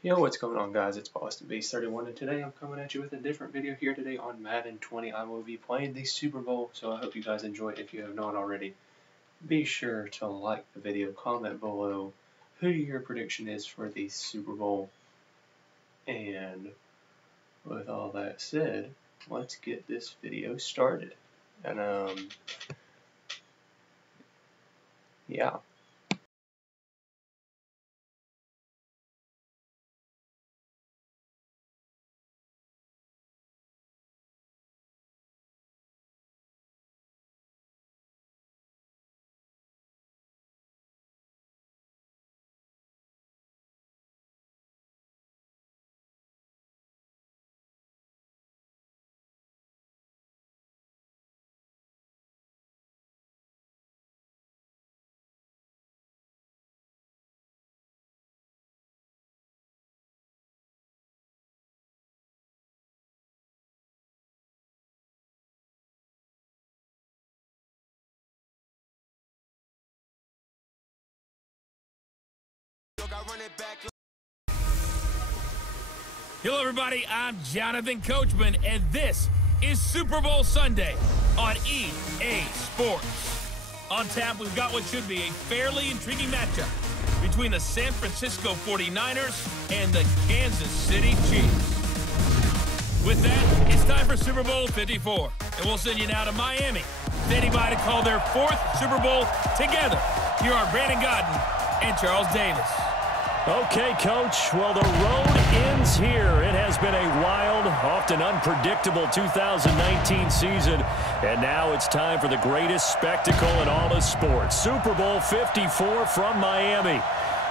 Yo, what's going on, guys? It's Boston Beast 31, and today I'm coming at you with a different video here today on Madden 20. I will be playing the Super Bowl, so I hope you guys enjoy it if you have not already. Be sure to like the video, comment below who your prediction is for the Super Bowl. And with all that said, let's get this video started. And yeah. Hello everybody, I'm Jonathan Coachman, and this is Super Bowl Sunday on EA Sports. On tap, we've got what should be a fairly intriguing matchup between the San Francisco 49ers and the Kansas City Chiefs. With that, it's time for Super Bowl 54, and we'll send you now to Miami, standing by to call their fourth Super Bowl together. Here are Brandon Godden and Charles Davis. Okay, Coach. Well, the road ends here. It has been a wild, often unpredictable 2019 season, and now it's time for the greatest spectacle in all of sports. Super Bowl 54 from Miami.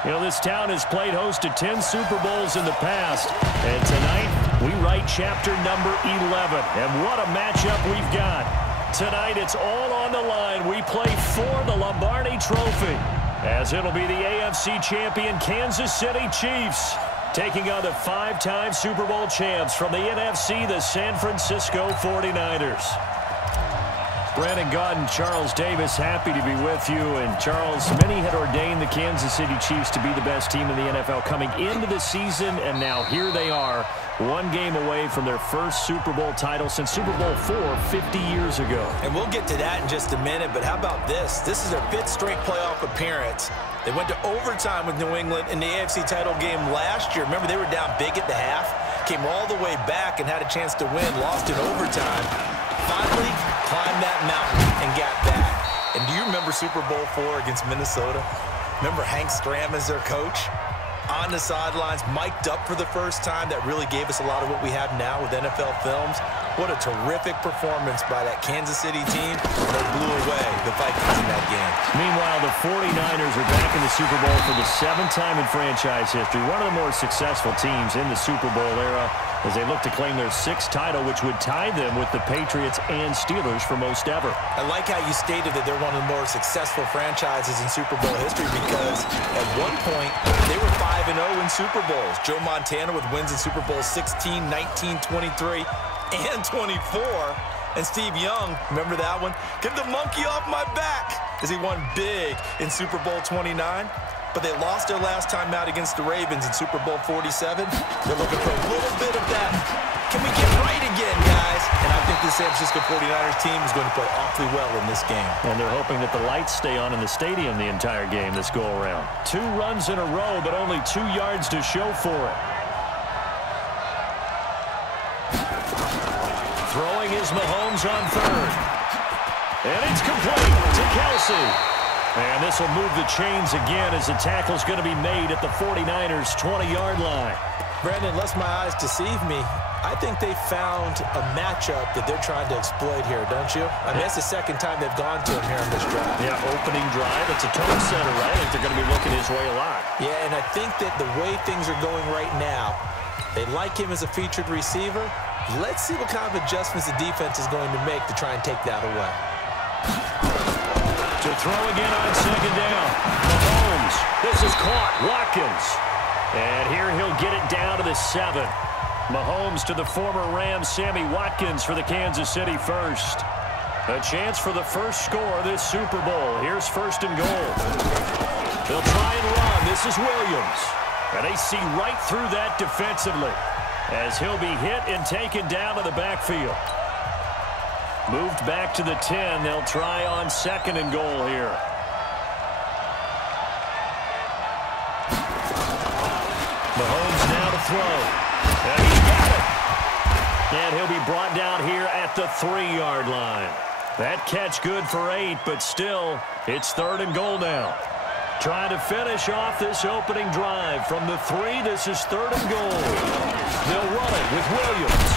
You know, this town has played host to 10 Super Bowls in the past, and tonight we write chapter number 11. And what a matchup we've got. Tonight it's all on the line. We play for the Lombardi Trophy, as it'll be the AFC champion Kansas City Chiefs taking on the five-time Super Bowl champs from the NFC, the San Francisco 49ers. Brandon Godden, Charles Davis, happy to be with you. And Charles, many had ordained the Kansas City Chiefs to be the best team in the NFL coming into the season, and now here they are, one game away from their first Super Bowl title since Super Bowl IV 50 years ago. And we'll get to that in just a minute, but how about this? This is their fifth straight playoff appearance. They went to overtime with New England in the AFC title game last year. Remember, they were down big at the half, came all the way back and had a chance to win, lost in overtime. Finally climbed that mountain and got back. And do you remember Super Bowl IV against Minnesota? Remember Hank Stram as their coach? On the sidelines, mic'd up for the first time. That really gave us a lot of what we have now with NFL films. What a terrific performance by that Kansas City team. They blew away the Vikings in that game. Meanwhile, the 49ers are back in the Super Bowl for the seventh time in franchise history. One of the more successful teams in the Super Bowl era as they look to claim their sixth title, which would tie them with the Patriots and Steelers for most ever. I like how you stated that they're one of the more successful franchises in Super Bowl history, because at one point they were 5-0 in Super Bowls. Joe Montana with wins in Super Bowl 16, 19, 23, and 24. And Steve Young, remember that one? Get the monkey off my back, as he won big in Super Bowl 29. But they lost their last time out against the Ravens in Super Bowl 47. They're looking for a little bit of that. Can we get right again, guys? And I think the San Francisco 49ers team is going to play awfully well in this game. And they're hoping that the lights stay on in the stadium the entire game this go-around. 2 runs in a row, but only 2 yards to show for it. Throwing is Mahomes on third. And it's complete to Kelsey. And this will move the chains again as the tackle's going to be made at the 49ers' 20-yard line. Brandon, lest my eyes deceive me, I think they found a matchup that they're trying to exploit here, don't you? I mean, that's the second time they've gone to him here in this drive. Yeah, opening drive. It's a tone setter, right? I think they're going to be looking his way a lot. Yeah, and I think that the way things are going right now, they like him as a featured receiver. Let's see what kind of adjustments the defense is going to make to try and take that away. To throw again on second down. Mahomes. This is caught. Watkins. And here he'll get it down to the 7. Mahomes to the former Rams, Sammy Watkins for the Kansas City first. A chance for the first score of this Super Bowl. Here's first and goal. They'll try and run. This is Williams. And they see right through that defensively as he'll be hit and taken down to the backfield. Moved back to the 10. They'll try on 2nd and goal here. Mahomes now to throw. And he's got it. And he'll be brought down here at the 3-yard line. That catch good for 8, but still, it's 3rd and goal now. Trying to finish off this opening drive. From the 3, this is 3rd and goal. They'll run it with Williams.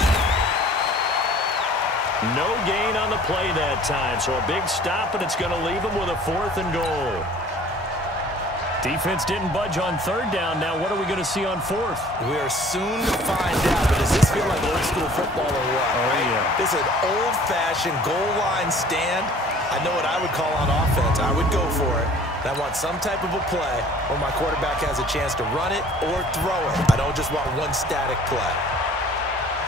No gain on the play that time, so a big stop, and it's going to leave them with a 4th and goal. Defense didn't budge on 3rd down. Now what are we going to see on 4th? We are soon to find out, but does this feel like old school football or what? Oh, yeah. This is an old-fashioned goal line stand. I know what I would call on offense. I would go for it. I want some type of a play where my quarterback has a chance to run it or throw it. I don't just want one static play.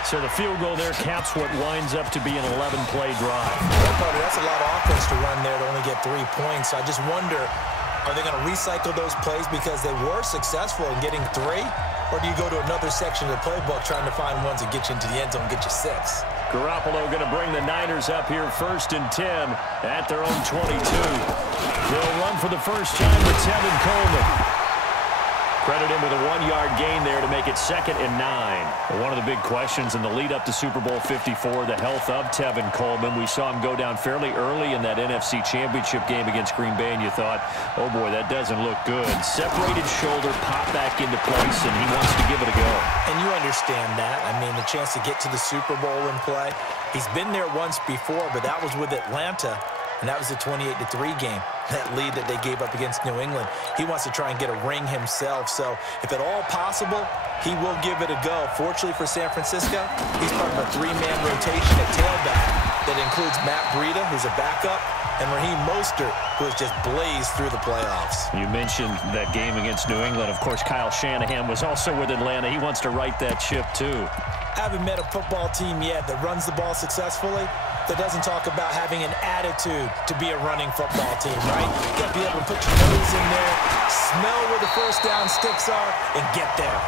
So the field goal there caps what winds up to be an 11-play drive. That's a lot of offense to run there to only get 3 points. So I just wonder, are they going to recycle those plays because they were successful in getting 3? Or do you go to another section of the playbook trying to find ones that get you into the end zone and get you 6? Garoppolo going to bring the Niners up here 1st and 10 at their own 22. They'll run for the first time with Tevin Coleman. Credit him with a 1-yard gain there to make it 2nd and 9. One of the big questions in the lead up to Super Bowl 54, the health of Tevin Coleman. We saw him go down fairly early in that NFC Championship game against Green Bay, and you thought, oh boy, that doesn't look good. Separated shoulder, pop back into place, and he wants to give it a go. And you understand that. I mean, the chance to get to the Super Bowl and play. He's been there once before, but that was with Atlanta. And that was a 28-3 game, that lead that they gave up against New England. He wants to try and get a ring himself. So if at all possible, he will give it a go. Fortunately for San Francisco, he's part of a 3-man rotation at tailback that includes Matt Breida, who's a backup, and Raheem Mostert, who has just blazed through the playoffs. You mentioned that game against New England. Of course, Kyle Shanahan was also with Atlanta. He wants to right that ship, too. I haven't met a football team yet that runs the ball successfully that doesn't talk about having an attitude to be a running football team, right? You got to be able to put your nose in there, smell where the first down sticks are, and get there.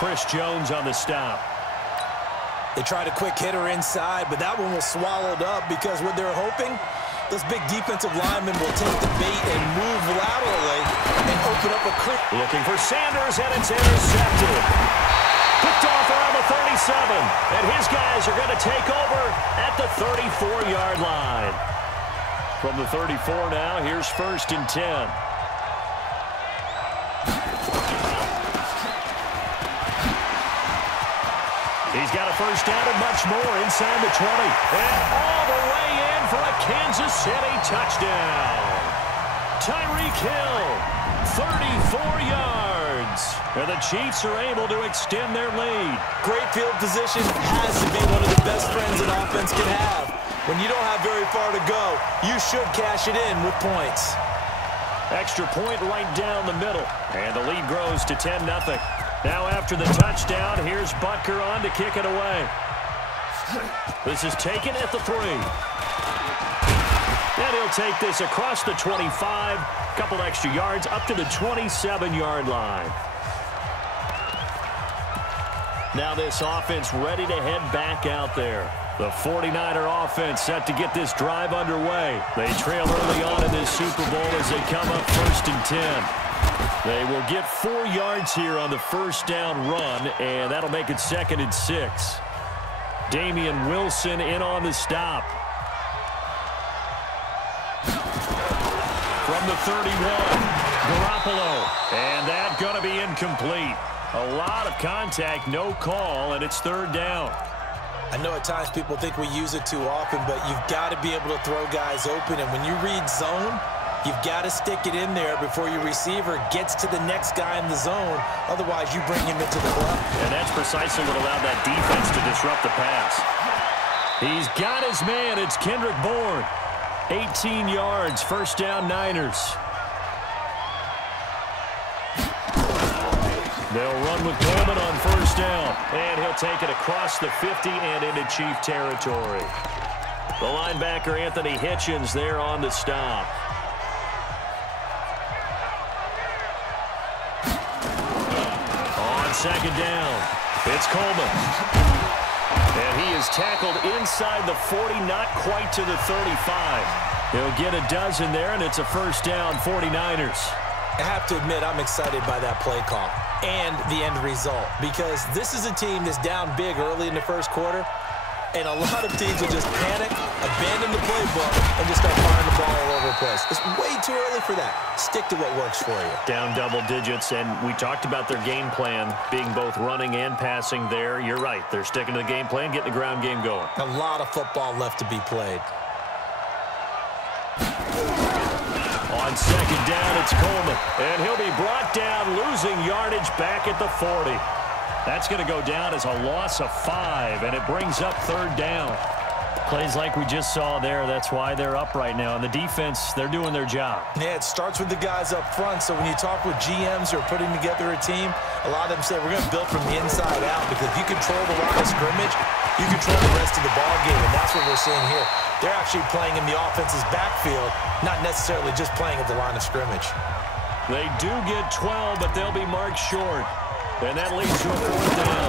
Chris Jones on the stop. They tried a quick hitter inside, but that one was swallowed up because what they're hoping, those big defensive linemen will take the bait and move laterally and open up a creek. Looking for Sanders, and it's intercepted. Picked off around the 37, and his guys are going to take over at the 34-yard line. From the 34 now, here's 1st and 10. He's got a first down and much more inside the 20. And all the way in for a Kansas City touchdown. Tyreek Hill, 34 yards. And the Chiefs are able to extend their lead. Great field position has to be one of the best friends an offense can have. When you don't have very far to go, you should cash it in with points. Extra point right down the middle. And the lead grows to 10-0. Now after the touchdown, here's Butker on to kick it away. This is taken at the 3. And he'll take this across the 25. Couple extra yards up to the 27-yard line. Now this offense ready to head back out there. The 49er offense set to get this drive underway. They trail early on in this Super Bowl as they come up 1st and 10. They will get 4 yards here on the first down run, and that'll make it 2nd and 6. Damian Wilson in on the stop. From the 31, Garoppolo. And that's going to be incomplete. A lot of contact, no call, and it's 3rd down. I know at times people think we use it too often, but you've got to be able to throw guys open. And when you read zone, you've got to stick it in there before your receiver gets to the next guy in the zone. Otherwise, you bring him into the bluff. And that's precisely what allowed that defense to disrupt the pass. He's got his man. It's Kendrick Bourne. 18 yards, first down Niners. They'll run with Coleman on first down. And he'll take it across the 50 and into Chief territory. The linebacker, Anthony Hitchens, there on the stop. second down. It's Coleman. And he is tackled inside the 40, not quite to the 35. He'll get a dozen there, and it's a first down, 49ers. I have to admit, I'm excited by that play call and the end result, because this is a team that's down big early in the first quarter, and a lot of teams will just panic, abandon the playbook, and just start firing the ball all over the place. It's way too early for that. Stick to what works for you. Down double digits, and we talked about their game plan being both running and passing there. You're right. They're sticking to the game plan, getting the ground game going. A lot of football left to be played. On second down, it's Coleman, and he'll be brought down, losing yardage back at the 40. That's going to go down as a loss of 5, and it brings up third down. Plays like we just saw there, that's why they're up right now. And the defense, they're doing their job. Yeah, it starts with the guys up front. So when you talk with GMs who are putting together a team, a lot of them say we're going to build from the inside out, because if you control the line of scrimmage, you control the rest of the ball game, and that's what we're seeing here. They're actually playing in the offense's backfield, not necessarily just playing at the line of scrimmage. They do get 12, but they'll be marked short. And that leads to a fourth down.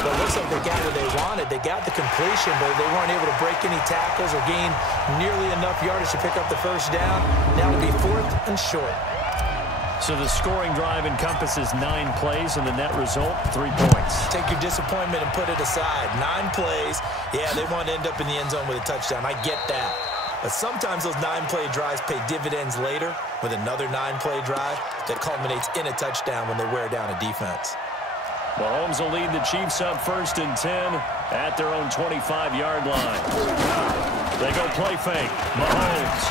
But it looks like they got what they wanted. They got the completion, but they weren't able to break any tackles or gain nearly enough yardage to pick up the first down. Now it'll be 4th and short. So the scoring drive encompasses 9 plays, and the net result, 3 points. Take your disappointment and put it aside. 9 plays. Yeah, they want to end up in the end zone with a touchdown. I get that. But sometimes those 9-play drives pay dividends later with another 9-play drive that culminates in a touchdown when they wear down a defense. Mahomes will lead the Chiefs up 1st and 10 at their own 25-yard line. They go play fake. Mahomes.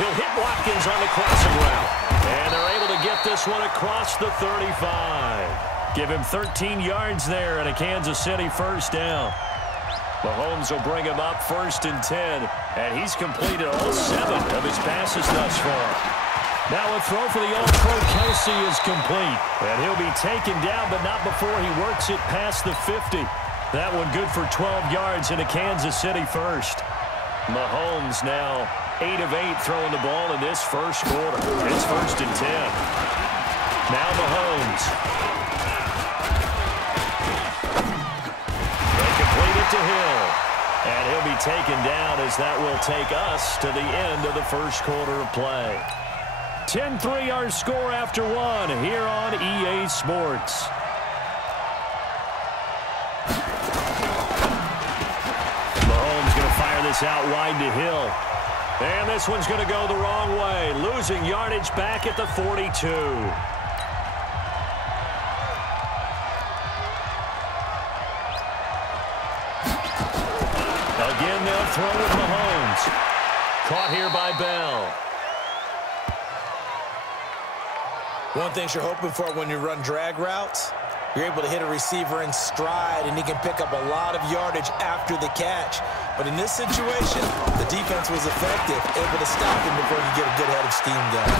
He'll hit Watkins on the crossing route. And they're able to get this one across the 35. Give him 13 yards there and a Kansas City first down. Mahomes will bring him up 1st and 10, and he's completed all 7 of his passes thus far. Now a throw for the All-Pro Kelsey is complete, and he'll be taken down, but not before he works it past the 50. That one good for 12 yards and a Kansas City first. Mahomes now 8 of 8 throwing the ball in this first quarter. It's 1st and 10. Now Mahomes. To Hill, and he'll be taken down as that will take us to the end of the first quarter of play. 10-3 our score after 1 here on EA Sports. Mahomes going to fire this out wide to Hill, and this one's going to go the wrong way, losing yardage back at the 42. Again, they'll throw with Mahomes. Caught here by Bell. One thing you're hoping for when you run drag routes, you're able to hit a receiver in stride, and he can pick up a lot of yardage after the catch. But in this situation, the defense was effective, able to stop him before he could get a good head of steam going.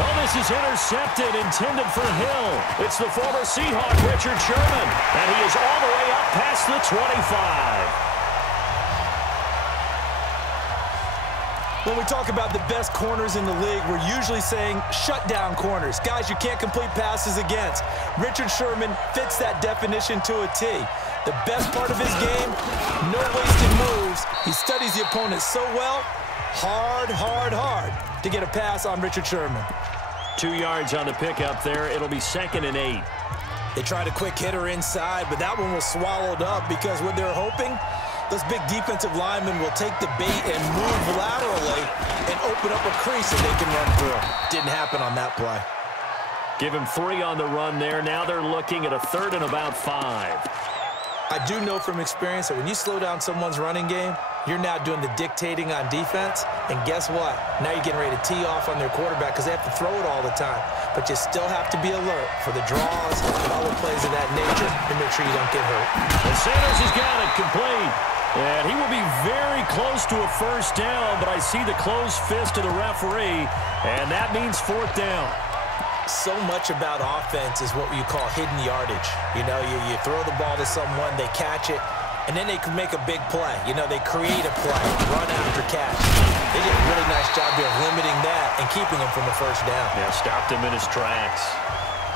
Well, this is intercepted, intended for Hill. It's the former Seahawk, Richard Sherman, and he is all the way up past the 25. When we talk about the best corners in the league, we're usually saying shutdown corners, guys you can't complete passes against. Richard Sherman fits that definition to a T. The best part of his game, no wasted moves. He studies the opponent so well, hard to get a pass on Richard Sherman. 2 yards on the pickup there. It'll be 2nd and 8. They tried a quick hitter inside, but that one was swallowed up because what they're hoping, those big defensive linemen will take the bait and move laterally and open up a crease that they can run through. Didn't happen on that play. Give him 3 on the run there. Now they're looking at a 3rd and about 5. I do know from experience that when you slow down someone's running game, you're now doing the dictating on defense. And guess what? Now you're getting ready to tee off on their quarterback because they have to throw it all the time. But you still have to be alert for the draws and other plays of that nature to make sure you don't get hurt. And Sanders has got it complete. And he will be very close to a first down, but I see the closed fist of the referee, and that means 4th down. So much about offense is what you call hidden yardage. You know, you throw the ball to someone, they catch it, and then they can make a big play. You know, they create a play, run after catch. They did a really nice job here of limiting that and keeping him from the first down. Yeah, stopped him in his tracks.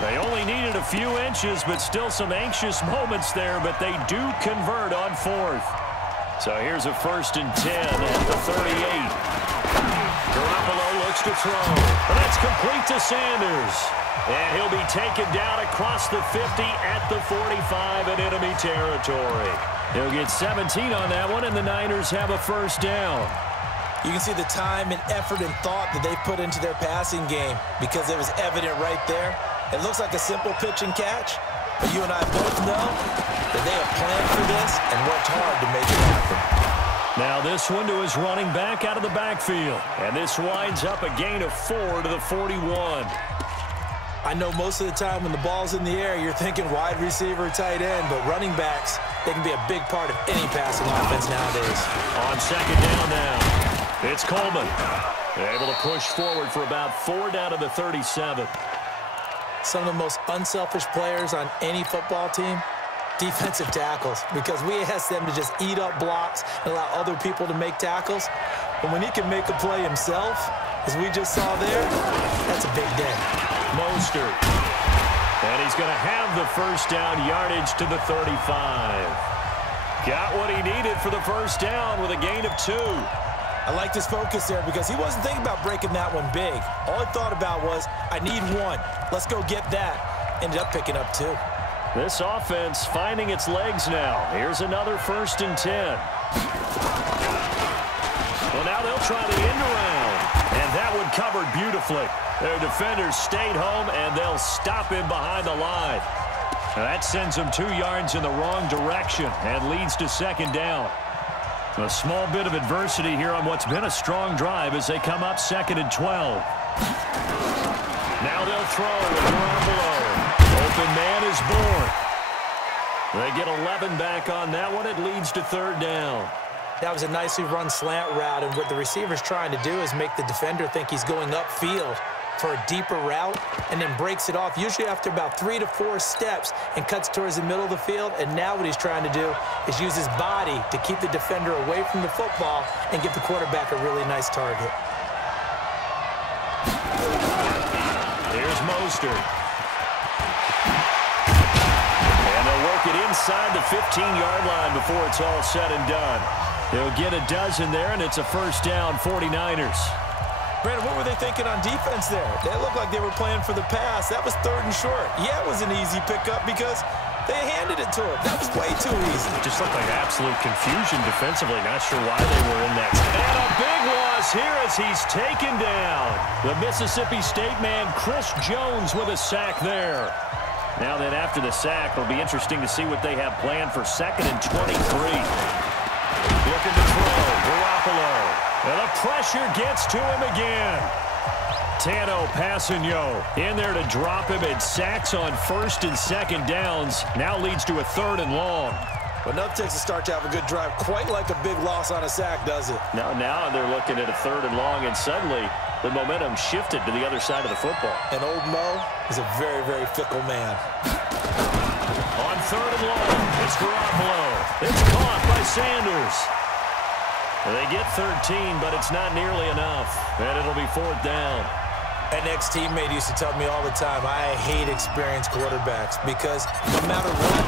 They only needed a few inches, but still some anxious moments there, but they do convert on 4th. So here's a 1st and 10 at the 38. Garoppolo looks to throw. But that's complete to Sanders. And he'll be taken down across the 50 at the 45 in enemy territory. He'll get 17 on that one, and the Niners have a 1st down. You can see the time and effort and thought that they put into their passing game because it was evident right there. It looks like a simple pitch and catch, but you and I both know that they have planned for this and worked hard to make it happen. Now this one to his running back out of the backfield, and this winds up a gain of 4 to the 41. I know most of the time when the ball's in the air, you're thinking wide receiver, tight end, but running backs, they can be a big part of any passing offense nowadays. On 2nd down now, it's Coleman. Able to push forward for about 4 down to the 37. Some of the most unselfish players on any football team, defensive tackles, because we ask them to just eat up blocks and allow other people to make tackles. But when he can make a play himself, as we just saw there, that's a big day. Mostert. And he's going to have the 1st down, yardage to the 35. Got what he needed for the 1st down with a gain of 2. I like his focus there because he wasn't thinking about breaking that one big. All he thought about was, I need 1. Let's go get that. Ended up picking up 2. This offense finding its legs now. Here's another 1st and 10. Well, now they'll try the end around. And that one covered beautifully. Their defenders stayed home, and they'll stop him behind the line. Now that sends them 2 yards in the wrong direction and leads to 2nd down. A small bit of adversity here on what's been a strong drive as they come up 2nd and 12. Now they'll throw with Garoppolo. Open man is born. They get 11 back on that one. It leads to 3rd down. That was a nicely run slant route, and what the receiver's trying to do is make the defender think he's going upfield for a deeper route and then breaks it off, usually after about 3 to 4 steps, and cuts towards the middle of the field. And now what he's trying to do is use his body to keep the defender away from the football and give the quarterback a really nice target. Here's Mostert. And they'll work it inside the 15-yard line before it's all said and done. They'll get a dozen there, and it's a 1st down, 49ers. Brandon, what were they thinking on defense there? They looked like they were playing for the pass. That was 3rd and short. Yeah, it was an easy pickup because they handed it to him. That was way too easy. It just looked like absolute confusion defensively. Not sure why they were in that. And a big loss here as he's taken down. The Mississippi State man, Chris Jones, with a sack there. Now then, after the sack, it'll be interesting to see what they have planned for 2nd and 23. Looking to throw, Garoppolo. And the pressure gets to him again. Tano Passanio in there to drop him, and sacks on 1st and 2nd downs. Now leads to a 3rd and long. But enough takes a start to have a good drive. Quite like a big loss on a sack, does it? Now they're looking at a 3rd and long, and suddenly the momentum shifted to the other side of the football. And old Mo is a very, very fickle man. On 3rd and long, it's Garoppolo. It's caught by Sanders. They get 13, but it's not nearly enough. And it'll be 4th down. An ex-teammate used to tell me all the time, I hate experienced quarterbacks because no matter what,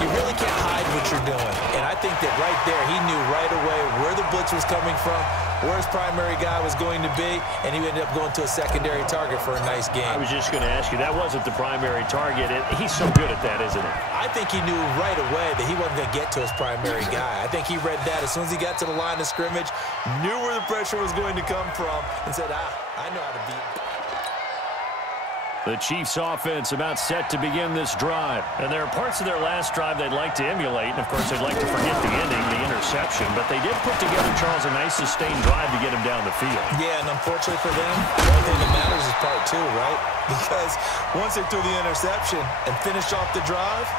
you really can't hide what you're doing. And I think that right there, he knew right away where the blitz was coming from, where his primary guy was going to be, and he ended up going to a secondary target for a nice game. I was just going to ask you, that wasn't the primary target. He's so good at that, isn't he? I think he knew right away that he wasn't going to get to his primary guy. I think he read that as soon as he got to the line of scrimmage, knew where the pressure was going to come from, and said, I know how to beat him. The Chiefs offense about set to begin this drive. And there are parts of their last drive they'd like to emulate. And, of course, they'd like to forget the ending, the interception. But they did put together, Charles, a nice sustained drive to get him down the field. Yeah, and unfortunately for them, the only thing that matters is part 2, right? Because once they threw the interception and finished off the drive,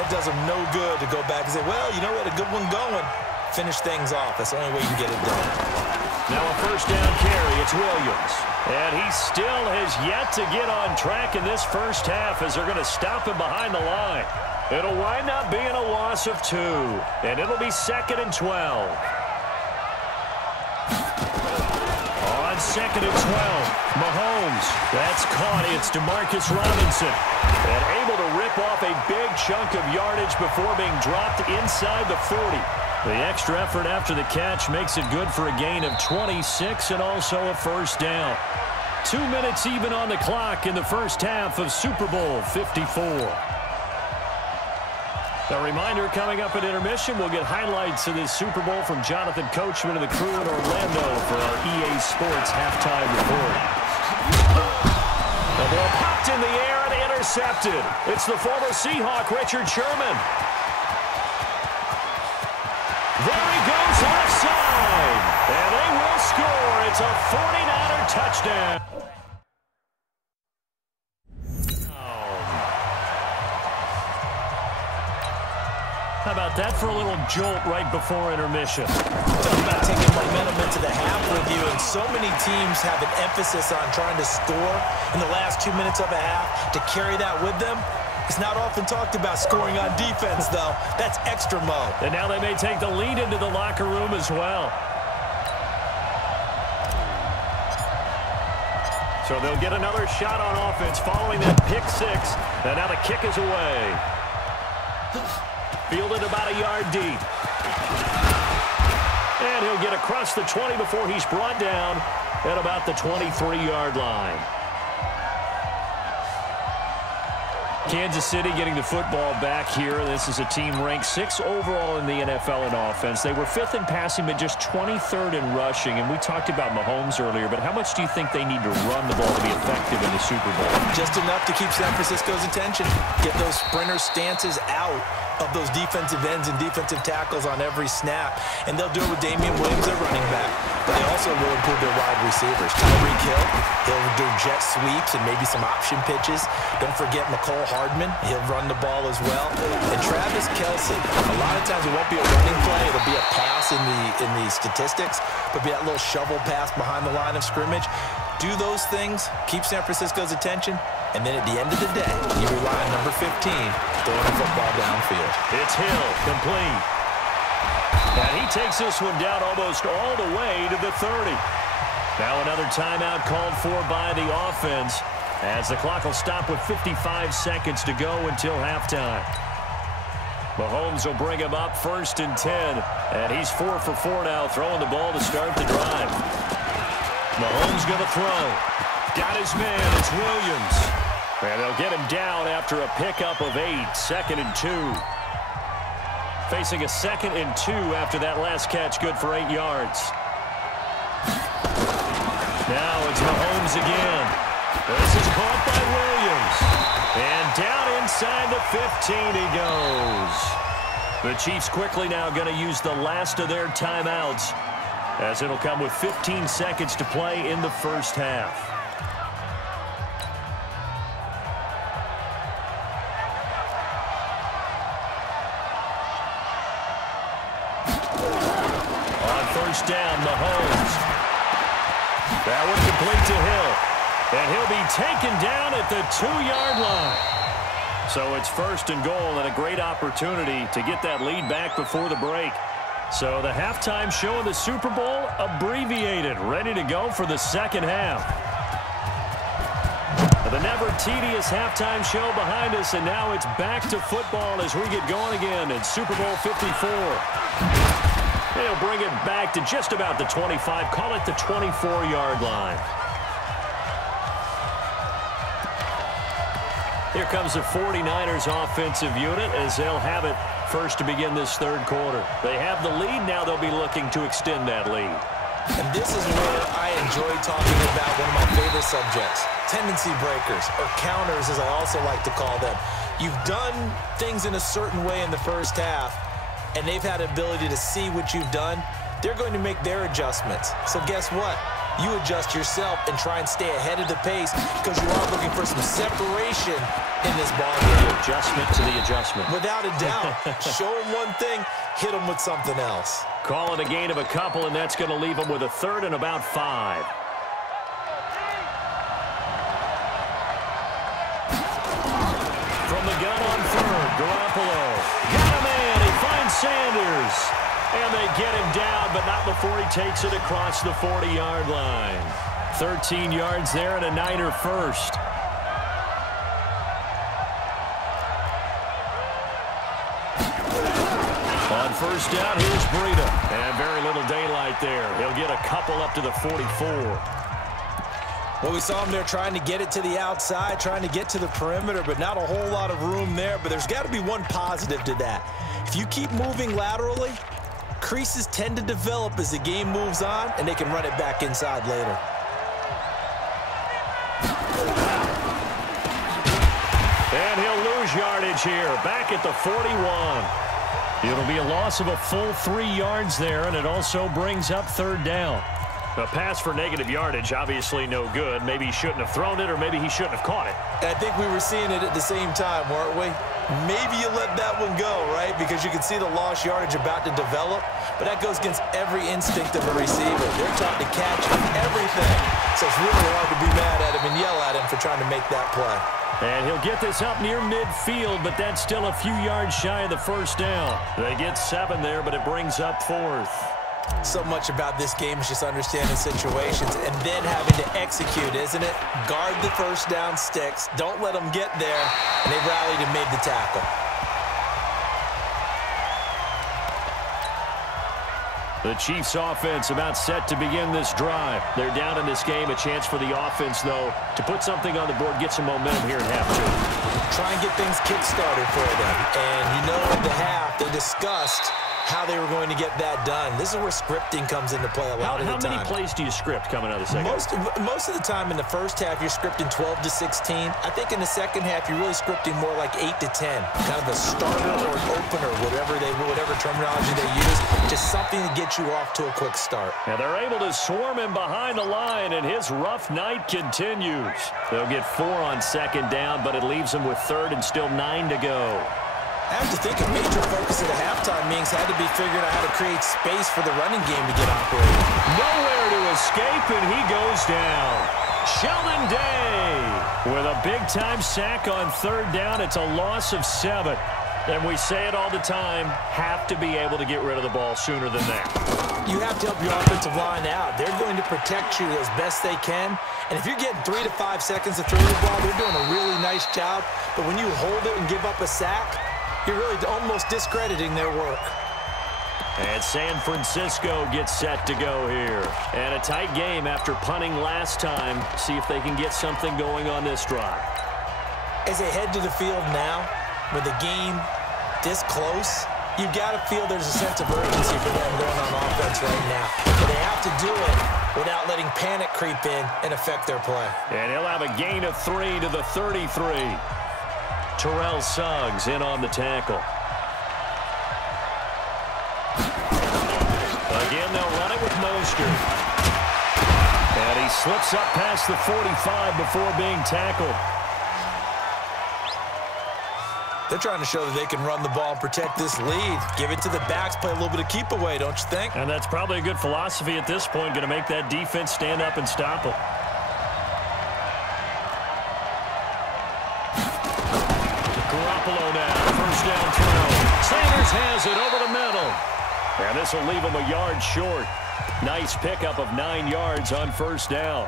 that does them no good to go back and say, well, you know what, a good one going. Finish things off. That's the only way you can get it done. Now a 1st down carry. It's Williams. And he still has yet to get on track in this first half as they're going to stop him behind the line. It'll wind up being a loss of 2. And it'll be 2nd and 12. On on 2nd and 12. Mahomes, that's caught. It's Demarcus Robinson. And able to rip off a big chunk of yardage before being dropped inside the 40. The extra effort after the catch makes it good for a gain of 26 and also a first down. 2 minutes even on the clock in the first half of Super Bowl 54. A reminder, coming up at intermission, we'll get highlights of this Super Bowl from Jonathan Coachman and the crew in Orlando for our EA Sports halftime report. The ball popped in the air and intercepted. It's the former Seahawk, Richard Sherman. There he goes left side. And they will score. It's a 49er touchdown. How about that for a little jolt right before intermission? Talk about taking momentum into the half with you, and so many teams have an emphasis on trying to score in the last 2 minutes of a half to carry that with them. It's not often talked about scoring on defense, though. That's extra mode. And now they may take the lead into the locker room as well. So they'll get another shot on offense following that pick six. And now the kick is away. Fielded about a yard deep. And he'll get across the 20 before he's brought down at about the 23-yard line. Kansas City getting the football back here. This is a team ranked 6th overall in the NFL in offense. They were 5th in passing, but just 23rd in rushing. And we talked about Mahomes earlier, but how much do you think they need to run the ball to be effective in the Super Bowl? Just enough to keep San Francisco's attention. Get those sprinter stances out of those defensive ends and defensive tackles on every snap. And they'll do it with Damian Williams, their running back. But they also will improve their wide receivers. Tyreek Hill, he'll do jet sweeps and maybe some option pitches. Don't forget McCole Hardman. He'll run the ball as well. And Travis Kelce, a lot of times it won't be a running play. It'll be a pass in the statistics. But be that little shovel pass behind the line of scrimmage. Do those things, keep San Francisco's attention, and then at the end of the day, you rely on number 15 throwing the football downfield. It's Hill, complete. And he takes this one down almost all the way to the 30. Now another timeout called for by the offense, as the clock will stop with 55 seconds to go until halftime. Mahomes will bring him up 1st and 10, and he's 4 for 4 now, throwing the ball to start the drive. Mahomes going to throw. Got his man. It's Williams. And they'll get him down after a pickup of 8. 2nd and 2. Facing a 2nd and 2 after that last catch. Good for 8 yards. Now it's Mahomes again. This is caught by Williams. And down inside the 15 he goes. The Chiefs quickly now going to use the last of their timeouts, as it'll come with 15 seconds to play in the first half. On 1st down, Mahomes. That one complete to Hill. And he'll be taken down at the 2-yard line. So it's 1st and goal, and a great opportunity to get that lead back before the break. So the halftime show of the Super Bowl abbreviated, ready to go for the second half. The never tedious halftime show behind us, and now it's back to football as we get going again in Super Bowl 54. They'll bring it back to just about the 25, call it the 24-yard line. Here comes the 49ers offensive unit as they'll have it first to begin this 3rd quarter. They have the lead. Now they'll be looking to extend that lead. And this is where I enjoy talking about one of my favorite subjects, tendency breakers, or counters as I also like to call them. You've done things in a certain way in the first half, and they've had the ability to see what you've done. They're going to make their adjustments. So guess what? You adjust yourself and try and stay ahead of the pace, because you are looking for some separation in this ball game. Adjustment to the adjustment. Without a doubt. Show them one thing, hit them with something else. Call it a gain of a couple, and that's going to leave them with a 3rd and about 5. From the gun on 3rd, Garoppolo. Got a man. He finds Sanders. And they get him down, but not before he takes it across the 40-yard line. 13 yards there and a Niner first. On first down, here's Breida. And very little daylight there. He'll get a couple up to the 44. Well, we saw him there trying to get it to the outside, trying to get to the perimeter, but not a whole lot of room there. But there's got to be one positive to that. If you keep moving laterally, creases tend to develop as the game moves on, and they can run it back inside later. And he'll lose yardage here, back at the 41. It'll be a loss of a full 3 yards there, and it also brings up third down. A pass for negative yardage, obviously no good. Maybe he shouldn't have thrown it, or maybe he shouldn't have caught it. And I think we were seeing it at the same time, weren't we? Maybe you let that one go, right? Because you can see the lost yardage about to develop, but that goes against every instinct of a receiver. They're taught to catch everything. So it's really hard to be mad at him and yell at him for trying to make that play. And he'll get this up near midfield, but that's still a few yards shy of the first down. They get 7 there, but it brings up 4th. So much about this game is just understanding situations and then having to execute, isn't it? Guard the first down sticks. Don't let them get there. And they rallied and made the tackle. The Chiefs offense about set to begin this drive. They're down in this game. A chance for the offense, though, to put something on the board, get some momentum here in half 2. Try and get things kick-started for them. And you know at the half, they discussed how they were going to get that done. This is where scripting comes into play a lot of the time. How many plays do you script coming out of the second half? Most of the time in the first half, you're scripting 12 to 16. I think in the second half, you're really scripting more like 8 to 10. Kind of a starter or an opener, whatever terminology they use. Just something to get you off to a quick start. Now they're able to swarm him behind the line, and his rough night continues. They'll get 4 on second down, but it leaves them with 3rd and still 9 to go. I have to think a major focus at the halftime means had to be figuring out how to create space for the running game to get operating. Nowhere to escape, and he goes down. Sheldon Day with a big-time sack on 3rd down. It's a loss of 7. And we say it all the time, have to be able to get rid of the ball sooner than that. You have to help your offensive line out. They're going to protect you as best they can. And if you're getting 3 to 5 seconds to throw the ball, they're doing a really nice job. But when you hold it and give up a sack, you're really almost discrediting their work. And San Francisco gets set to go here. And a tight game after punting last time. See if they can get something going on this drive. As they head to the field now, with the game this close, you've got to feel there's a sense of urgency for them going on offense right now. But they have to do it without letting panic creep in and affect their play. And he'll have a gain of 3 to the 33. Terrell Suggs in on the tackle. Again, they'll run it with Mostert. And he slips up past the 45 before being tackled. They're trying to show that they can run the ball and protect this lead. Give it to the backs, play a little bit of keep away, don't you think? And that's probably a good philosophy at this point, going to make that defense stand up and stop them. Garoppolo now, first down throw. Sanders has it over the middle. And this will leave him a yard short. Nice pickup of 9 yards on first down.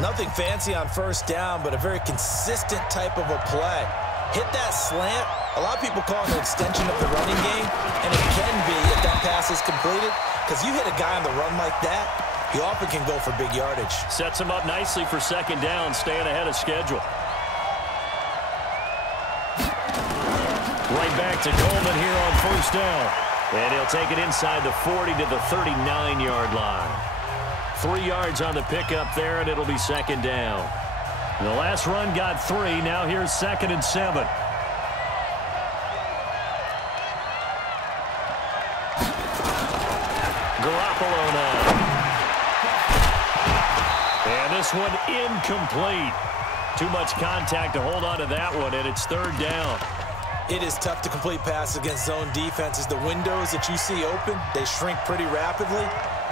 Nothing fancy on first down, but a very consistent type of a play. Hit that slant. A lot of people call it an extension of the running game, and it can be if that pass is completed, because you hit a guy on the run like that, he often can go for big yardage. Sets him up nicely for second down, staying ahead of schedule. Right back to Coleman here on first down. And he'll take it inside the 40 to the 39-yard line. 3 yards on the pickup there, and it'll be second down. The last run got 3. Now here's 2nd and 7. Garoppolo now. And this one incomplete. Too much contact to hold on to that one, and it's 3rd down. It is tough to complete passes against zone defenses. The windows that you see open, they shrink pretty rapidly.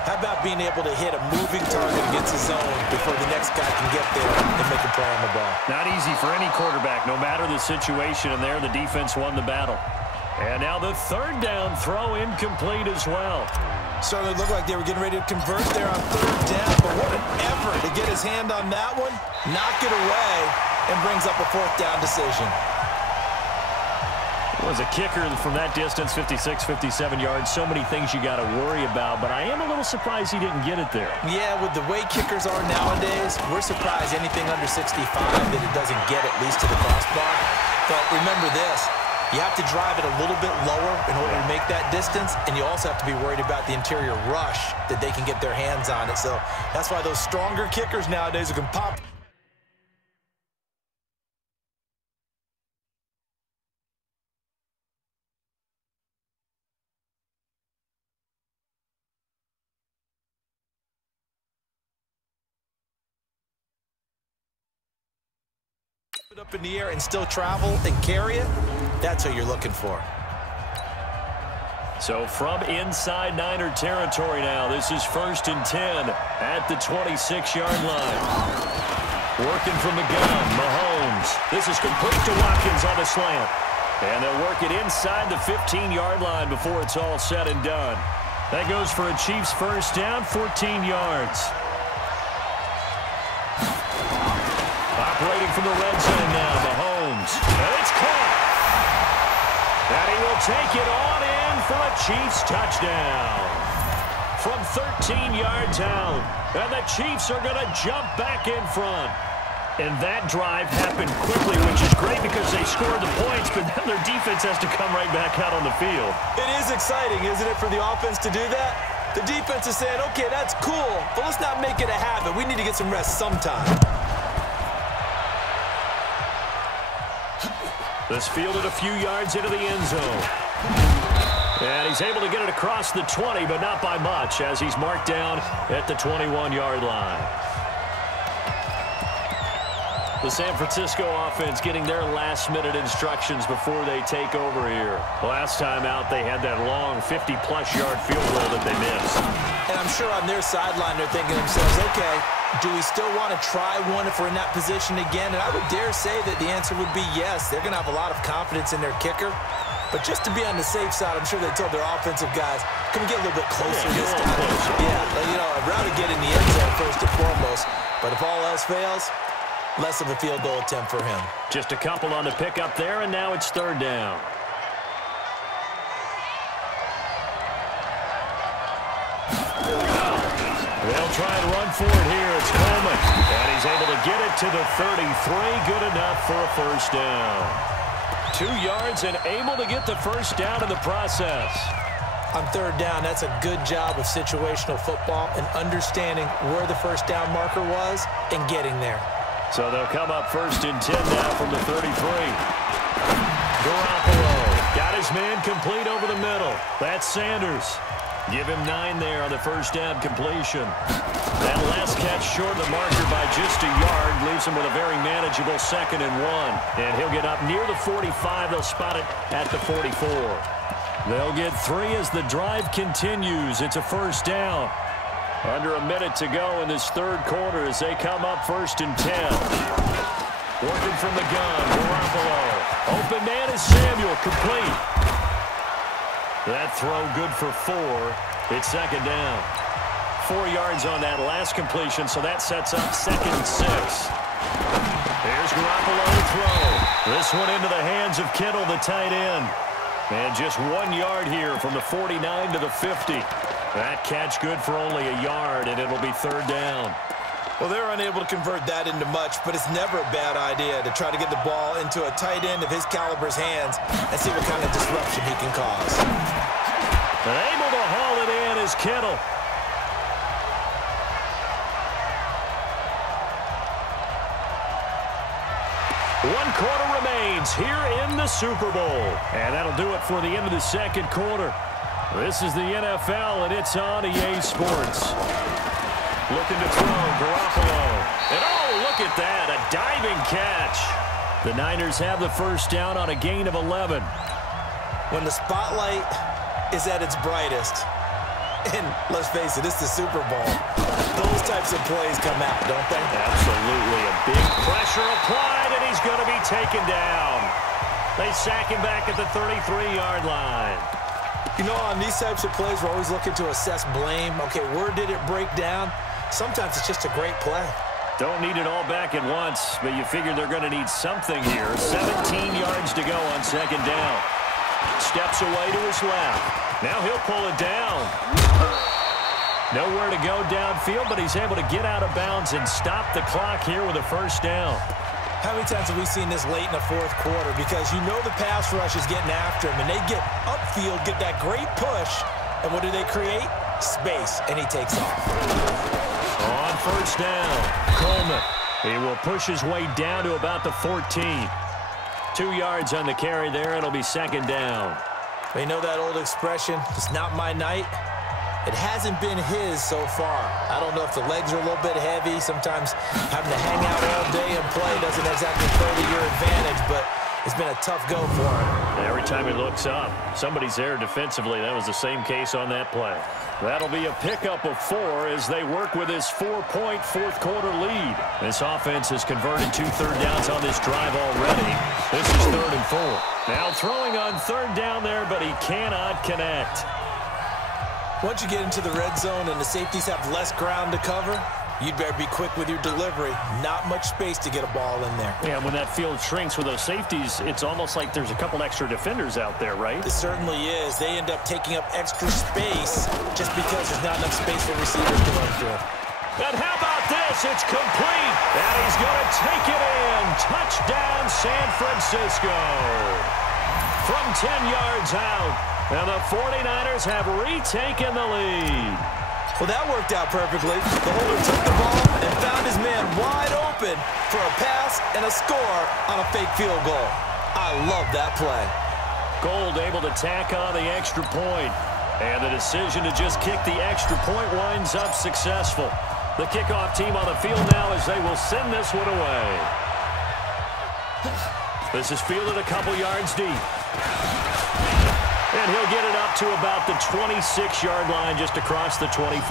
How about being able to hit a moving target against a zone before the next guy can get there and make a play on the ball? Not easy for any quarterback, no matter the situation, and there the defense won the battle. And now the third down throw incomplete as well. Certainly looked like they were getting ready to convert there on third down, but what an effort to get his hand on that one, knock it away, and brings up a fourth down decision. Was a kicker from that distance, 56, 57 yards. So many things you got to worry about, but I am a little surprised he didn't get it there. Yeah, with the way kickers are nowadays, we're surprised anything under 65 that it doesn't get at least to the crossbar. But remember this, you have to drive it a little bit lower in order to make that distance, and you also have to be worried about the interior rush that they can get their hands on it. So that's why those stronger kickers nowadays who can pop it up in the air and still travel and carry it. That's what you're looking for. So from inside Niner territory now, this is 1st and 10 at the 26-yard line. Working from the gun, Mahomes. This is complete to Watkins on the slant. And they'll work it inside the 15-yard line before it's all said and done. That goes for a Chiefs first down, 14 yards. Operating from the red zone now, Mahomes. And it's caught. And he will take it on in for a Chiefs touchdown. From 13 yards out. And the Chiefs are going to jump back in front. And that drive happened quickly, which is great because they scored the points, but then their defense has to come right back out on the field. It is exciting, isn't it, for the offense to do that? The defense is saying, okay, that's cool, but let's not make it a habit. We need to get some rest sometime. This fielded a few yards into the end zone. And he's able to get it across the 20, but not by much, as he's marked down at the 21-yard line. The San Francisco offense getting their last-minute instructions before they take over here. Last time out, they had that long 50-plus-yard field goal that they missed. And I'm sure on their sideline, they're thinking to themselves, okay, do we still want to try one if we're in that position again? And I would dare say that the answer would be yes. They're going to have a lot of confidence in their kicker. But just to be on the safe side, I'm sure they told their offensive guys, can we get a little bit closer this time? Yeah, you know, I'd rather get in the end zone first and foremost. But if all else fails, less of a field goal attempt for him. Just a couple on the pickup there, and now it's third down. They'll try and run for it here. It's Coleman. And he's able to get it to the 33. Good enough for a first down. 2 yards and able to get the first down in the process. On third down, that's a good job of situational football and understanding where the first down marker was and getting there. So they'll come up 1st and 10 now from the 33. Garoppolo got his man complete over the middle. That's Sanders. Give him 9 there on the first down completion. That last catch short of the marker by just a yard leaves him with a very manageable 2nd and 1. And he'll get up near the 45. They'll spot it at the 44. They'll get 3 as the drive continues. It's a first down. Under a minute to go in this third quarter as they come up 1st and 10. Working from the gun, Garoppolo. Open man is Samuel, complete. That throw good for 4. It's 2nd down. 4 yards on that last completion, so that sets up 2nd and 6. Here's Garoppolo to throw. This one into the hands of Kittle, the tight end. And just 1 yard here from the 49 to the 50. That catch good for only a yard, and it'll be third down. Well, they're unable to convert that into much, but it's never a bad idea to try to get the ball into a tight end of his caliber's hands and see what kind of disruption he can cause. And able to haul it in is Kittle. One quarter remains here in the Super Bowl. And that'll do it for the end of the second quarter. This is the NFL, and it's on EA Sports. Looking to throw, Garoppolo. And oh, look at that, a diving catch. The Niners have the first down on a gain of 11. When the spotlight is at its brightest, and let's face it, it's the Super Bowl, those types of plays come out, don't they? Absolutely. A big pressure applied, and he's going to be taken down. They They sack him back at the 33-yard line. You know, on these types of plays, we're always looking to assess blame. Okay, where did it break down? Sometimes it's just a great play. Don't need it all back at once, but you figure they're going to need something here. 17 yards to go on second down. Steps away to his left. Now he'll pull it down. Nowhere to go downfield, but he's able to get out of bounds and stop the clock here with a first down. How many times have we seen this late in the fourth quarter? Because you know the pass rush is getting after him, and they get upfield, get that great push, and what do they create? Space, and he takes off. On first down, Coleman. He will push his way down to about the 14. 2 yards on the carry there. It'll be second down. You know that old expression, it's not my night? It hasn't been his so far. I don't know if the legs are a little bit heavy. Sometimes having to hang out all day and play doesn't exactly play to your advantage, but it's been a tough go for him. Every time he looks up, somebody's there defensively. That was the same case on that play. That'll be a pickup of 4 as they work with his 4-point fourth-quarter lead. This offense has converted 2 third downs on this drive already. This is 3rd and 4. Now throwing on 3rd down there, but he cannot connect. Once you get into the red zone and the safeties have less ground to cover, you'd better be quick with your delivery. Not much space to get a ball in there. Yeah, when that field shrinks with those safeties, it's almost like there's a couple extra defenders out there, right? It certainly is. They end up taking up extra space just because there's not enough space for receivers to run through. And how about this? It's complete. And he's going to take it in. Touchdown, San Francisco. From 10 yards out. And the 49ers have retaken the lead. Well, that worked out perfectly. The holder took the ball and found his man wide open for a pass and a score on a fake field goal. I love that play. Gold able to tack on the extra point. And the decision to just kick the extra point winds up successful. The kickoff team on the field now as they will send this one away. This is fielded a couple yards deep. And he'll get it up to about the 26-yard line just across the 25.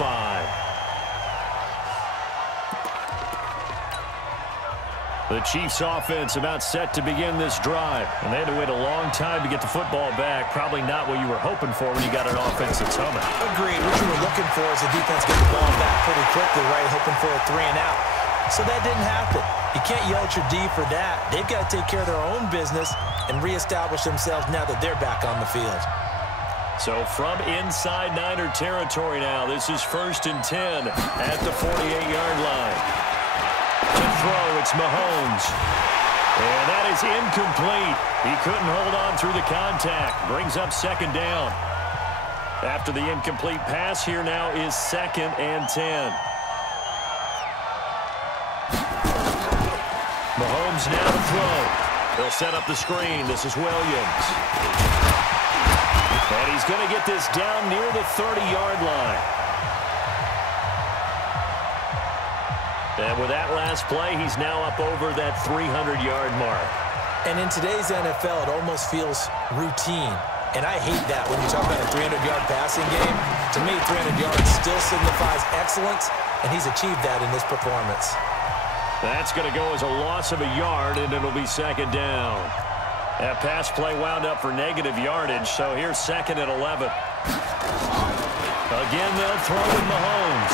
The Chiefs offense about set to begin this drive. And they had to wait a long time to get the football back. Probably not what you were hoping for when you got an offense that's humming. Agreed. What you were looking for is the defense get the ball back pretty quickly, right? Hoping for a 3 and out. So that didn't happen. You can't yell at your D for that. They've got to take care of their own business and reestablish themselves now that they're back on the field. So from inside Niner territory now, this is 1st and 10 at the 48-yard line. To throw, it's Mahomes. And that is incomplete. He couldn't hold on through the contact. Brings up 2nd down. After the incomplete pass, here now is 2nd and 10. Mahomes now to throw. They'll set up the screen. This is Williams. And he's going to get this down near the 30-yard line. And with that last play, he's now up over that 300-yard mark. And in today's NFL, it almost feels routine. And I hate that when you talk about a 300-yard passing game. To me, 300 yards still signifies excellence, and he's achieved that in this performance. That's going to go as a loss of a yard, and it'll be 2nd down. That pass play wound up for negative yardage, so here's 2nd and 11. Again, they'll throw with Mahomes.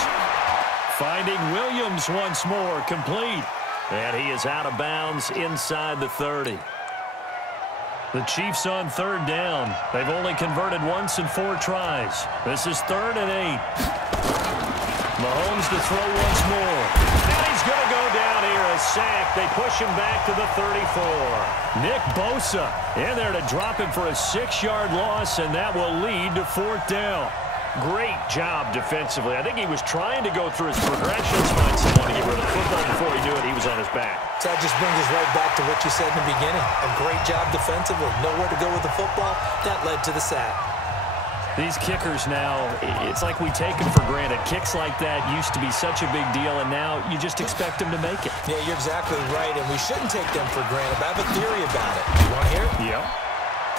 Finding Williams once more, complete. And he is out of bounds inside the 30. The Chiefs on 3rd down. They've only converted once in 4 tries. This is 3rd and 8. Mahomes to throw once more. And he's going to go down here, a sack. They push him back to the 34. Nick Bosa in there to drop him for a 6-yard loss, and that will lead to 4th down. Great job defensively. I think he was trying to go through his progressions, find someone to get rid of the football. Before he knew it, he was on his back. So that just brings us right back to what you said in the beginning. A great job defensively. Nowhere to go with the football. That led to the sack. These kickers now, it's like we take them for granted. Kicks like that used to be such a big deal, and now you just expect them to make it. Yeah, you're exactly right, and we shouldn't take them for granted. But I have a theory about it. You want to hear it? Yeah.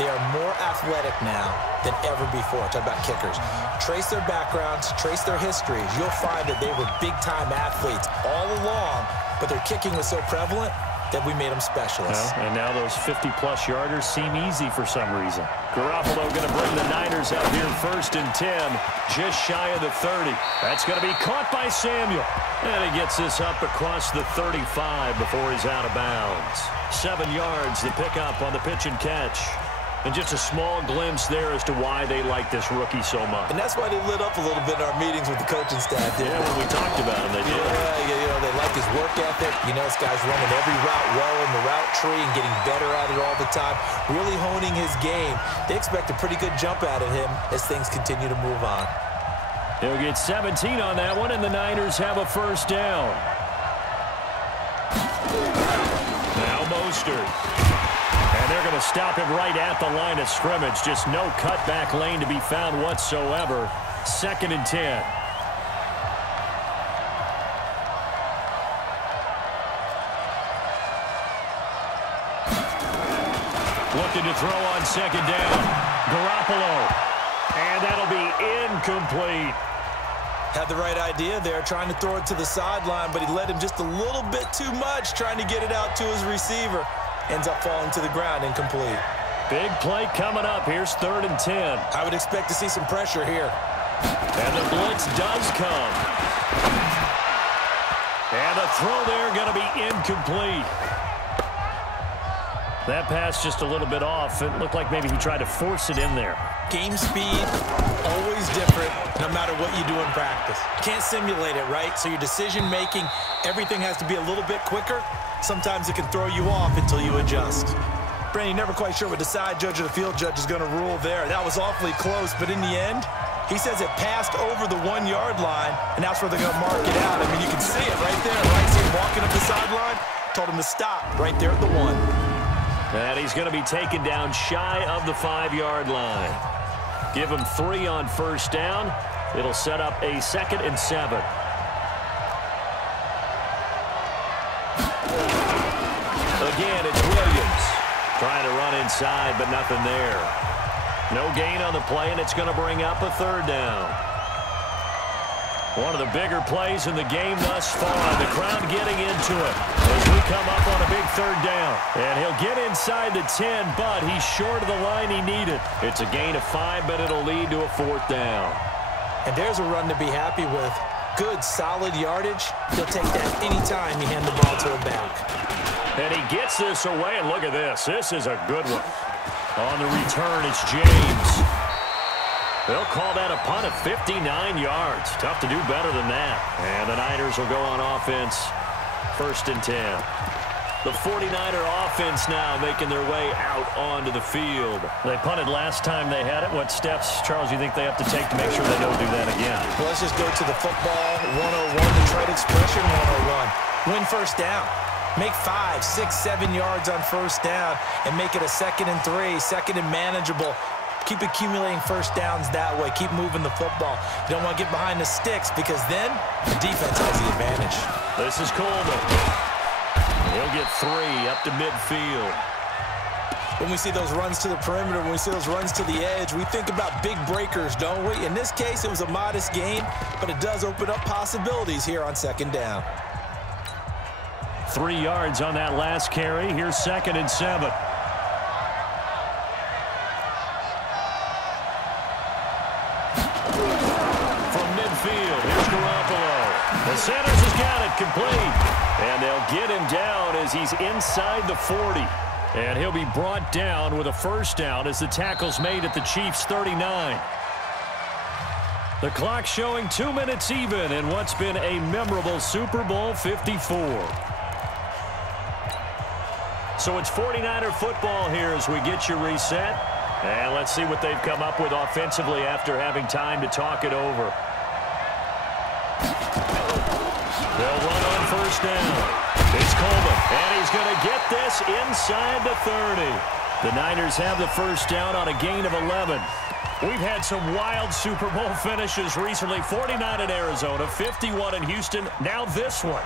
They are more athletic now than ever before. Talk about kickers. Trace their backgrounds, trace their histories. You'll find that they were big-time athletes all along, but their kicking was so prevalent, that we made them specialists. Well, and now those 50-plus yarders seem easy for some reason. Garoppolo going to bring the Niners out here 1st and 10, just shy of the 30. That's going to be caught by Samuel. And he gets this up across the 35 before he's out of bounds. 7 yards, the pickup on the pitch and catch. And just a small glimpse there as to why they like this rookie so much. And that's why they lit up a little bit in our meetings with the coaching staff. Yeah, when we talked about him, they did. Yeah, they like his work ethic. You know, this guy's running every route well in the route tree and getting better at it all the time, really honing his game. They expect a pretty good jump out of him as things continue to move on. He'll get 17 on that one, and the Niners have a 1st down. Now Mostert. And they're going to stop him right at the line of scrimmage. Just no cutback lane to be found whatsoever. 2nd and 10. Looking to throw on 2nd down. Garoppolo. And that'll be incomplete. Had the right idea there, trying to throw it to the sideline, but he led him just a little bit too much, trying to get it out to his receiver. Ends up falling to the ground, incomplete. Big play coming up. Here's 3rd and 10. I would expect to see some pressure here. And the blitz does come. And the throw there going to be incomplete. That pass just a little bit off. It looked like maybe he tried to force it in there. Game speed, always different, no matter what you do in practice. Can't simulate it, right? So your decision-making, everything has to be a little bit quicker. Sometimes it can throw you off until you adjust. Brandon, you're never quite sure what the side judge or the field judge is going to rule there. That was awfully close, but in the end, he says it passed over the 1-yard line, and that's where they're going to mark it out. I mean, you can see it right there. Right, see him walking up the sideline. Told him to stop right there at the 1. And he's going to be taken down shy of the 5-yard line. Give him 3 on 1st down. It'll set up a 2nd and 7. Again, it's Williams. Trying to run inside, but nothing there. No gain on the play, and it's going to bring up a 3rd down. One of the bigger plays in the game thus far. The crowd getting into it as we come up on a big 3rd down. And he'll get inside the 10, but he's short of the line he needed. It's a gain of 5, but it'll lead to a 4th down. And there's a run to be happy with. Good, solid yardage. He'll take that anytime you hand the ball to a back. And he gets this away, and look at this. This is a good one. On the return, it's James. They'll call that a punt of 59 yards. Tough to do better than that. And the Niners will go on offense, 1st and 10. The 49er offense now making their way out onto the field. They punted last time they had it. What steps, Charles, you think they have to take to make sure they don't do that again? Well, let's just go to the football 101, Detroit expression 101. Win 1st down. Make 5, 6, 7 yards on 1st down and make it a 2nd and 3, 2nd and manageable. Keep accumulating 1st downs that way. Keep moving the football. You don't want to get behind the sticks because then the defense has the advantage. This is Coleman. He'll get 3 up to midfield. When we see those runs to the perimeter, when we see those runs to the edge, we think about big breakers, don't we? In this case, it was a modest gain, but it does open up possibilities here on 2nd down. 3 yards on that last carry. Here's 2nd and 7. From midfield, here's Garoppolo. The Sanders has got it complete. And they'll get him down as he's inside the 40. And he'll be brought down with a 1st down as the tackle's made at the Chiefs' 39. The clock showing 2 minutes even in what's been a memorable Super Bowl 54. So it's 49er football here as we get you reset. And let's see what they've come up with offensively after having time to talk it over. They'll run on 1st down. It's Coleman, and he's going to get this inside the 30. The Niners have the 1st down on a gain of 11. We've had some wild Super Bowl finishes recently. 49 in Arizona, 51 in Houston, now this one.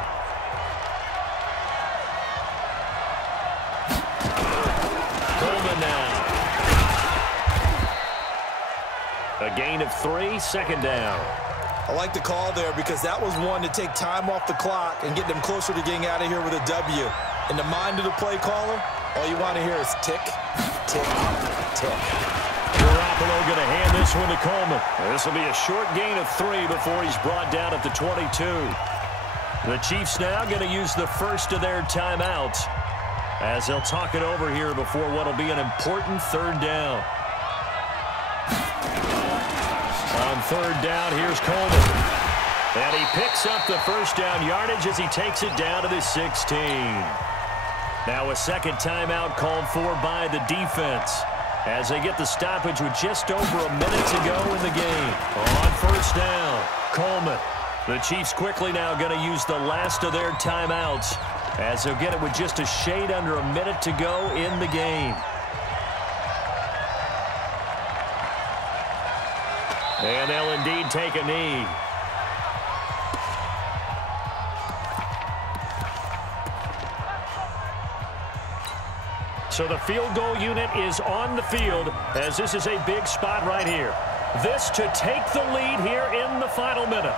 Coleman now. A gain of 3, 2nd down. I like the call there because that was one to take time off the clock and get them closer to getting out of here with a W. In the mind of the play caller, all you want to hear is tick, tick, tick. Garoppolo going to hand this one to Coleman. This will be a short gain of 3 before he's brought down at the 22. The Chiefs now going to use the first of their timeouts as they'll talk it over here before what will be an important third down. On third down, here's Coleman. And he picks up the first down yardage as he takes it down to the 16. Now a second timeout called for by the defense as they get the stoppage with just over a minute to go in the game. On first down, Coleman. The Chiefs quickly now going to use the last of their timeouts as they'll get it with just a shade under a minute to go in the game. And they'll indeed take a knee. So the field goal unit is on the field as this is a big spot right here. This to take the lead here in the final minute.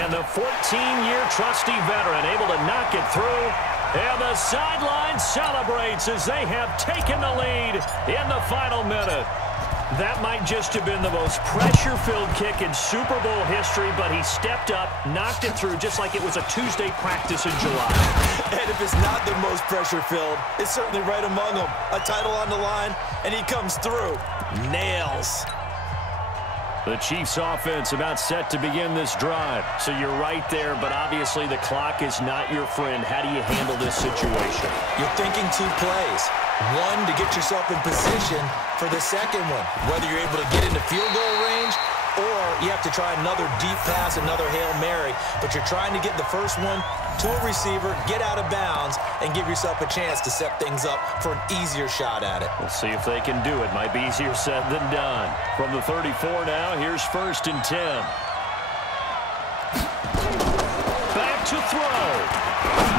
And the 14-year trusty veteran able to knock it through. And the sideline celebrates as they have taken the lead in the final minute. That might just have been the most pressure-filled kick in Super Bowl history, but he stepped up, knocked it through just like it was a Tuesday practice in July. And if it's not the most pressure-filled, it's certainly right among them. A title on the line, and he comes through. Nails. The Chiefs offense about set to begin this drive. So you're right there, but obviously the clock is not your friend. How do you handle this situation? You're thinking 2 plays. One, to get yourself in position for the second one, whether you're able to get into field goal range or you have to try another deep pass, another Hail Mary. But you're trying to get the first one to a receiver, get out of bounds, and give yourself a chance to set things up for an easier shot at it. We'll see if they can do it. Might be easier said than done. From the 34 now, here's 1st and 10. Back to throw.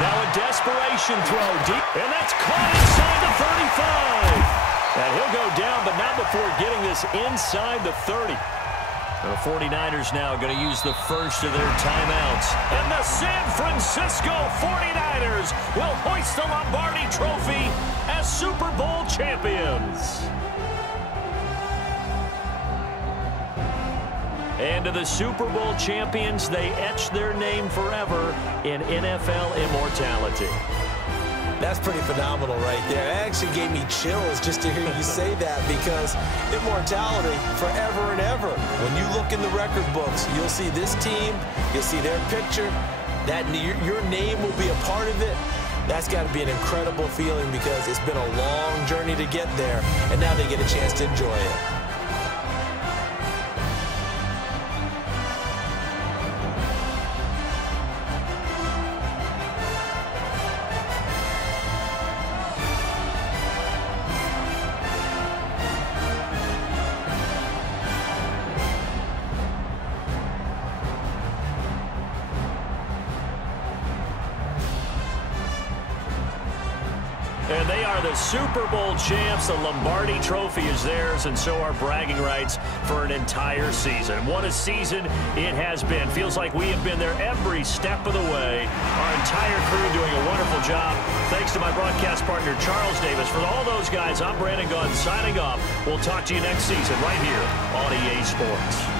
Now a desperation throw deep, and that's caught inside the 35. And he'll go down, but not before getting this inside the 30. The 49ers now going to use the first of their timeouts. And the San Francisco 49ers will hoist the Lombardi Trophy as Super Bowl champions. And to the Super Bowl champions, they etch their name forever in NFL immortality. That's pretty phenomenal right there. It actually gave me chills just to hear you say that, because immortality forever and ever. When you look in the record books, you'll see this team, you'll see their picture, that your name will be a part of it. That's got to be an incredible feeling because it's been a long journey to get there, and now they get a chance to enjoy it. And they are the Super Bowl champs. The Lombardi Trophy is theirs, and so are bragging rights for an entire season. What a season it has been. Feels like we have been there every step of the way. Our entire crew doing a wonderful job. Thanks to my broadcast partner, Charles Davis. For all those guys, I'm Brandon Gunn signing off. We'll talk to you next season right here on EA Sports.